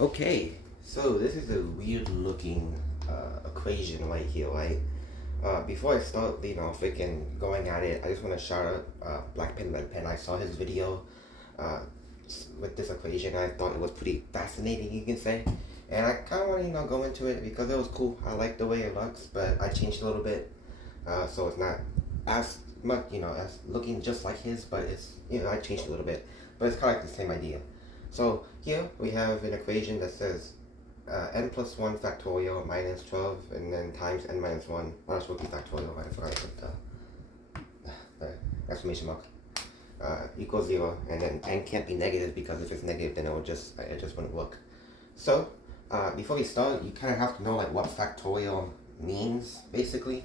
Okay, so this is a weird looking equation right here, right? Before I start, freaking going at it, I just want to shout out Black Pen Red Pen. I saw his video uh, with this equation. I thought it was pretty fascinating, you can say. And I kind of want to, go into it because it was cool. I like the way it looks, but I changed a little bit. So it's not as much, as looking just like his, but it's, I changed a little bit. But it's kind of like the same idea. So here we have an equation that says n plus 1 factorial minus 12 and then times n minus 1. Might as well be factorial. I forgot to put the exclamation mark. Equals 0, and then n can't be negative because if it's negative then it just wouldn't work. So before we start, you kind of have to know like what factorial means basically.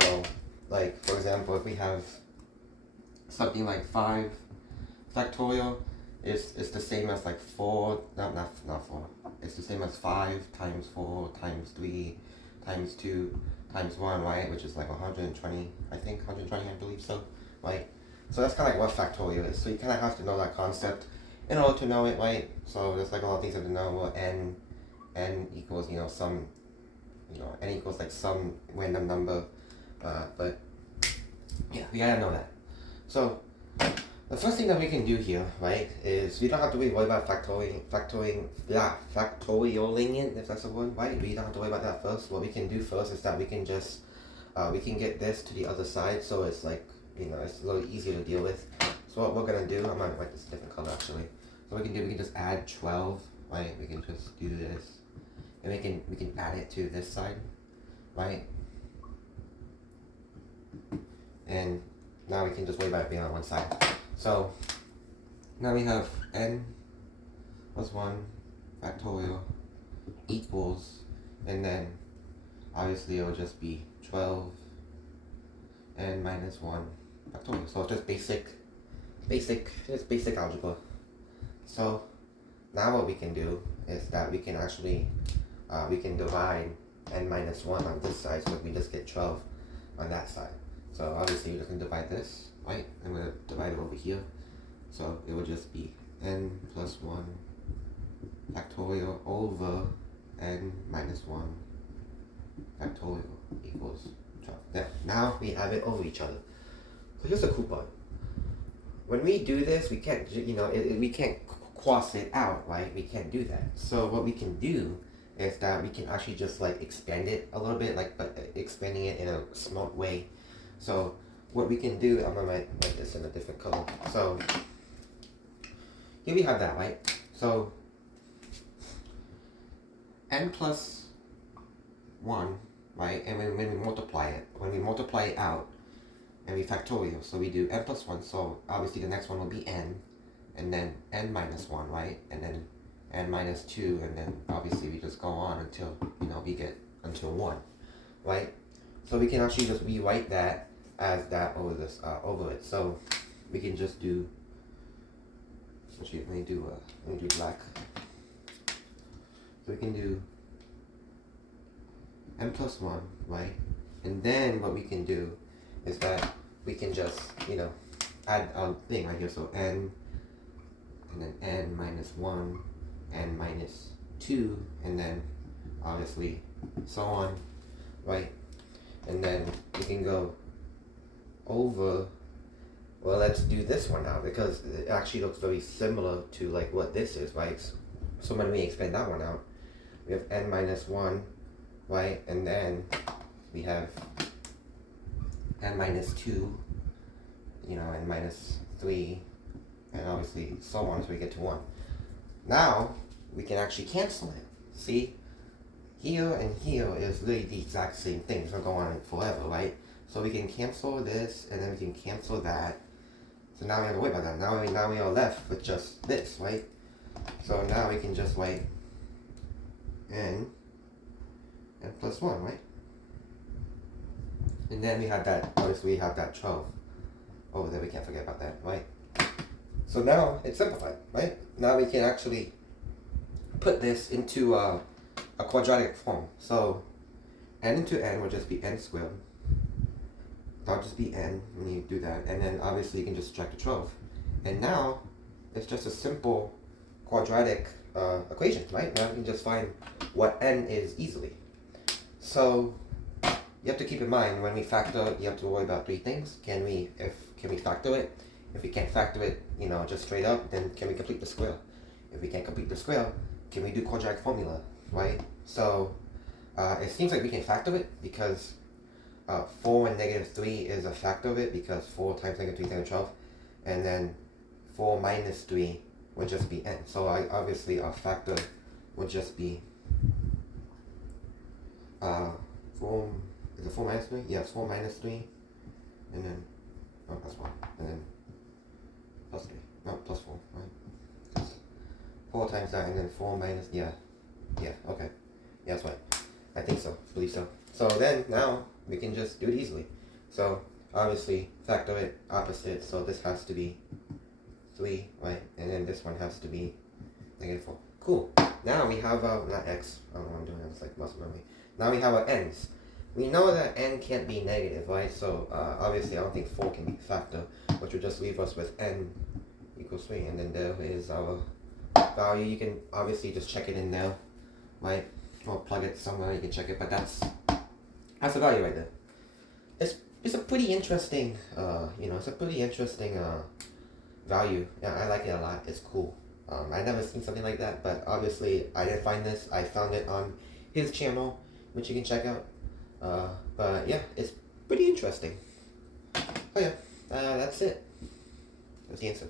So like for example, if we have something like 5 factorial, it's the same as like 4, not 4. It's the same as 5 times 4 times 3 times 2 times 1, right? Which is like 120, I think, 120, I believe so, right? So that's kind of like what factorial is. So you kind of have to know that concept in order to know it, right? So there's like a lot of things you have to know. Well, n equals, some, n equals like some random number. But yeah, we gotta know that. So the first thing that we can do here, right, is we don't have to worry about factoring it, if that's a word, right? We don't have to worry about that first. What we can do first is that we can just, we can get this to the other side, so it's like, it's a little easier to deal with. So what we're gonna do, I'm gonna write this a different color actually. So what we can just add 12, right? We can just do this, and we can add it to this side, right? And now we can just worry about it being on one side. So now we have n plus 1 factorial equals, and then obviously it will just be 12 n minus 1 factorial. So it's just basic algebra. So now what we can do is that we can actually, we can divide n minus 1 on this side, so we just get 12 on that side. So obviously you're just going to divide this, right? I'm going to divide it over here. So it will just be n plus 1 factorial over n minus 1 factorial equals 12. Now we have it over each other. So here's the cool part. When we do this, we can't, we can't cross it out, right? We can't do that. So what we can do is that we can actually just like expand it a little bit, like but expanding it in a smart way. So what we can do, I'm gonna write this in a different color. So here we have that, right? So n plus 1, right? And when we multiply it out, and we factorial, so we do n plus 1, so obviously the next one will be n, and then n minus 1, right? And then n minus 2, and then obviously we just go on until, we get until 1, right? So we can actually just rewrite that as that over this, over it. So we can just do, actually let me do black. So we can do n plus 1, right? And then what we can do is that we can just, add a thing right here. So n, and then n minus 1, n minus 2, and then obviously so on, right? And then we can go over, well, let's do this one now because it actually looks very similar to like what this is, right? So when we expand that one out, we have n minus 1, right? And then we have n minus 2, n minus 3, and obviously so on until we get to 1. Now we can actually cancel it. See? Here and here is literally the exact same thing. It's going to go on forever, right? So we can cancel this, and then we can cancel that. So now we have to wait about that. Now we are left with just this, right? So now we can just write n plus 1, right? And then we have that, obviously we have that 12 over there. We can't forget about that, right? So now it's simplified, right? Now we can actually put this into a quadratic form. So n into n will just be n squared. That'll just be n when you do that. And then obviously you can just subtract the 12. And now it's just a simple quadratic equation, right? Now we can just find what n is easily. So you have to keep in mind when we factor, you have to worry about three things. Can we factor it? If we can't factor it, you know, just straight up, then can we complete the square? If we can't complete the square, can we do quadratic formula, right? So it seems like we can factor it because 4 and negative 3 is a factor of it because 4 times negative 3 is negative 12, and then 4 minus 3 would just be n. So obviously our factor would just be 4, is it 4 minus 3? Yes, 4 minus 3, and then, oh, that's 1, and then plus 3, no, plus 4, right? 4 times that, and then 4 minus, yeah, okay, yeah, that's right, I think so, believe so. So then, now, we can just do it easily. So, obviously, factor it opposite, so this has to be 3, right, and then this one has to be negative 4. Cool. Now we have our, not x, I don't know what I'm doing, it's like muscle memory. Now we have our n's. We know that n can't be negative, right? So obviously I don't think 4 can be a factor, which would just leave us with n equals 3. And then there is our value. You can obviously just check it in there, right? Or plug it somewhere, you can check it, but that's the value right there. It's a pretty interesting, you know, it's a pretty interesting value. Yeah, I like it a lot. It's cool. I never seen something like that, but obviously I didn't find this. I found it on his channel, which you can check out. But yeah, it's pretty interesting. Oh yeah, that's it. That's the answer.